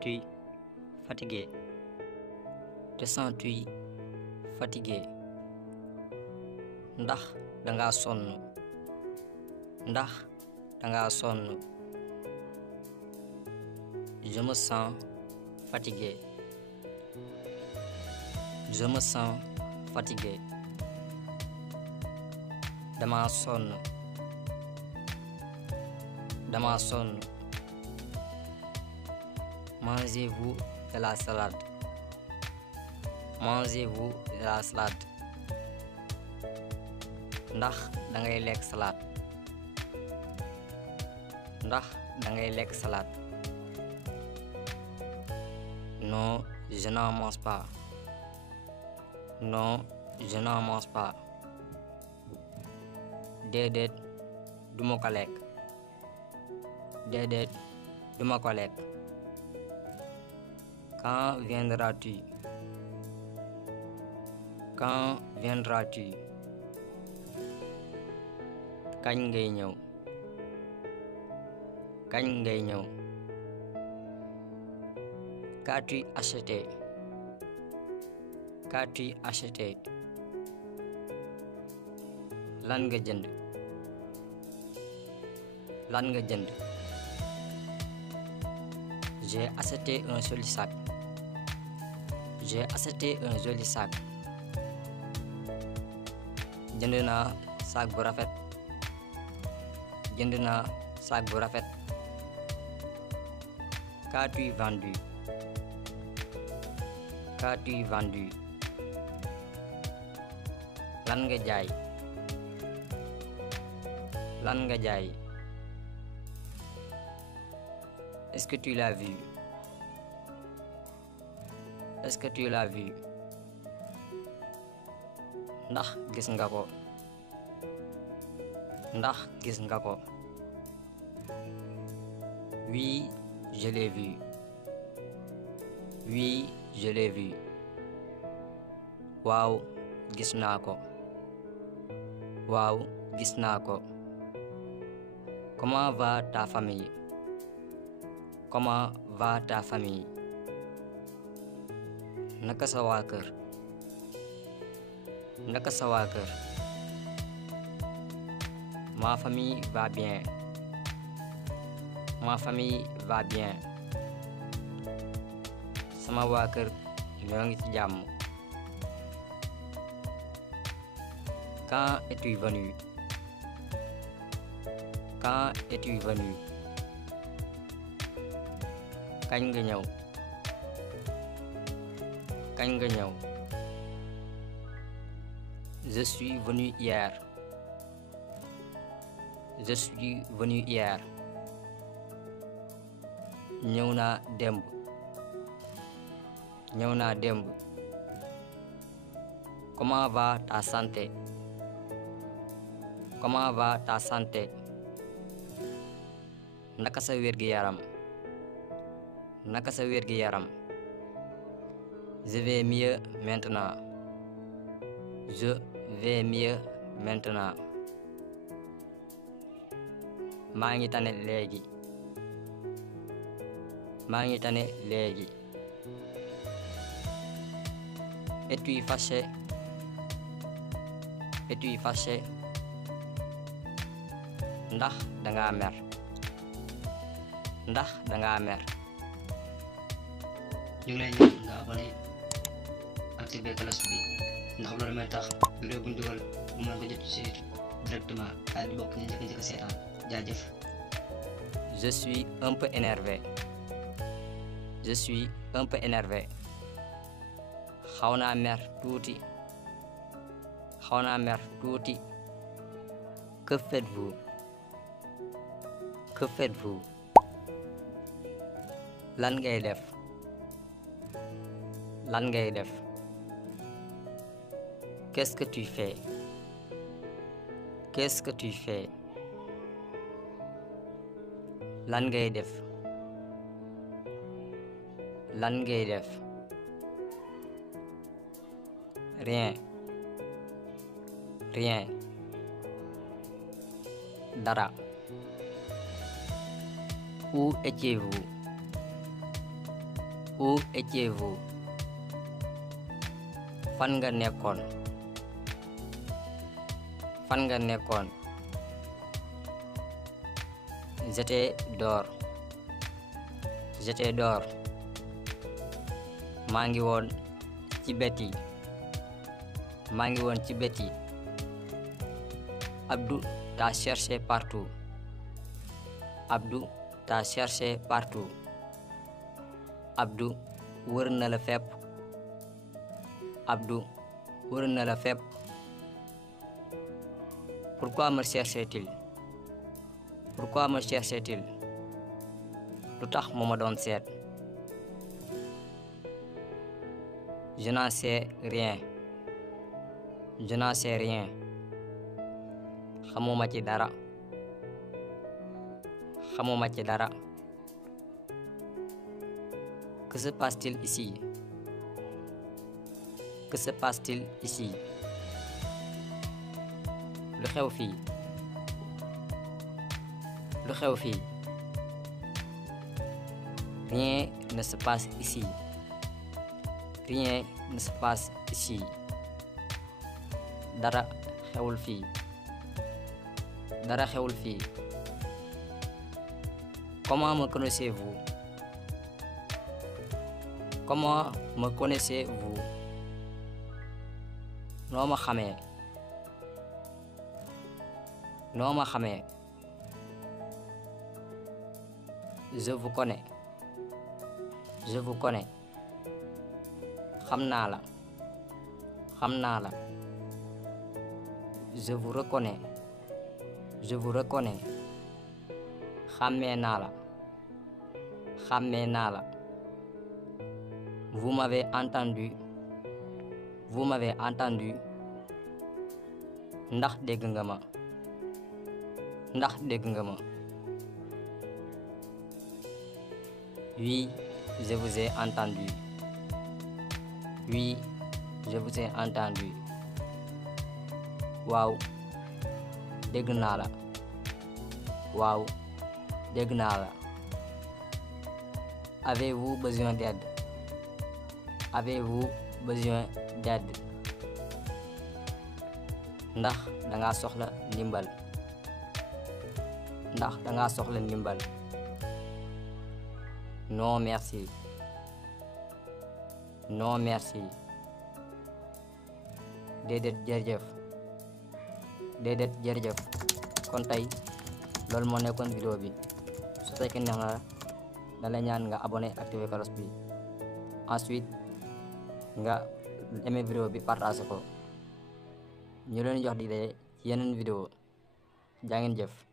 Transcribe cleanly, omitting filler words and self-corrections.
sens-tu fatigué? Te sens-tu fatigué? Ndax danga sonn? Ndax danga sonn? Je me sens fatigué. Je me sens fatigué. Dama sonn. Dama sonn. Mangez-vous de la salade? Mangez-vous de la salade? Ndax dangay lekk salade? Ndax dangay lekk salade? Non, je n'en mange pas. Non, je n'en mange pas. Déedéet, duma ko lekk. Déedéet, duma ko lekk. Quand viendras-tu? Quand viendras-tu? Kañ ngay ñëw? Kañ ngay ñëw? Qu'as-tu acheté? Qu'as-tu acheté? Lan nga jënd? Lan nga jënd? J'ai acheté un joli sac. J'ai acheté un joli sac. Jënd naa sac bu rafet. Jënd naa sac bu rafet. Qu'as-tu vendu? Qu'as-tu vendu? Lan nga jaay? Lan nga jaay? Est-ce que tu l'as vu? Est-ce que tu l'as vu? Ndax gis nga ko? Ndax gis nga ko? Oui, je l'ai vu. Oui, je l'ai vu. Waaw, gis naa ko. Waaw, gis naa ko. Comment va ta famille? Comment va ta famille? Naka sa waa kër? Naka sa waa kër? Ma famille va bien. Ma famille va bien. Sama waa kër ñoo ngi ci jàmm. Quand es-tu venu? Quand es-tu venu? Kañ nga ñëw? Kañ nga ñëw? Je suis venu hier. Je suis venu hier. Ñëw naa démb. Ñëw naa démb. Comment va ta santé? Comment va ta santé? Naka sa wér-gi-yaram? Naka sa wér-gi-yaram? Je vais mieux maintenant. Je vais mieux maintenant. Maa ngi tane léegi. Maa ngi tane léegi. Es-tu fâché? Es-tu fâché? Ndax danga mer? Ndax danga mer? ñu ngi lay ñaan nga abonné activé cloche bi ndax loolu may tax vidéo bu ñu dugal bu mën ko jot ci directement ay di bokk ñu njëkk a seetaan jaajëf. Je suis un peu énervé. Je suis un peu énervé. Xaw naa mer tuuti. Xaw naa mer tuuti. Que faites-vous? Que faites-vous? Lan ngay def? Lan ngay def? Qu'est-ce que tu fais? Qu'est-ce que tu fais? Lan ngay def? Lan ngay def? Rien. Rien. Dara. Où étiez-vous? Où étiez-vous? Fan nga nekkoon? Fan nga nekkoon? J'étais dehors. J'étais dehors. maa ngi woon ci biti. maa ngi woon ci biti. Abdou t'a cherché partout. Abdou t'a cherché partout. Abdou wër na la fépp. Abdou wër na la fépp. Pourquoi me cherchait-il? Pourquoi me cherchait-il? lu tax mu ma doon seet. Je n'en sais rien. Je n'en sais rien. xamuma ci dara. xamuma ci dara. Que se passe-t-il ici? Que se passe-t-il ici? lu xew fii? lu xew fii? Rien ne se passe ici. Rien ne se passe ici. dara xewul fii. dara xewul fii. Comment me connaissez-vous? Comment me connaissez-vous? noo ma xamee. noo ma xamee. Je vous connais. Je vous connais. xam naa la. xam naa la. Je vous reconnais. Je vous reconnais. xàmmee naa la. xàmmee naa la. Vous m'avez entendu. Vous m'avez entendu. ndax dégg nga ma. ndax dégg nga ma. Oui, je vous ai entendu. Oui, je vous ai entendu. waaw dégg naa la. waaw dégg naa la. Avez-vous besoin d'aide? Avez-vous besoin d'aide? ndax danga soxla ndimbal. ndax danga soxla ndimbal. Non merci. Non merci. déedéet jërëjëf. déedéet jërëjëf. kon tey loolu moo nekkoon vidéo bi su fekkee neex na la da la ñaan nga abonné activé cloche bi ensuite nga aimé vidéo bi partagé ko ñu leen jox di daje ci yeneen vidéo jaa ngeen jëf.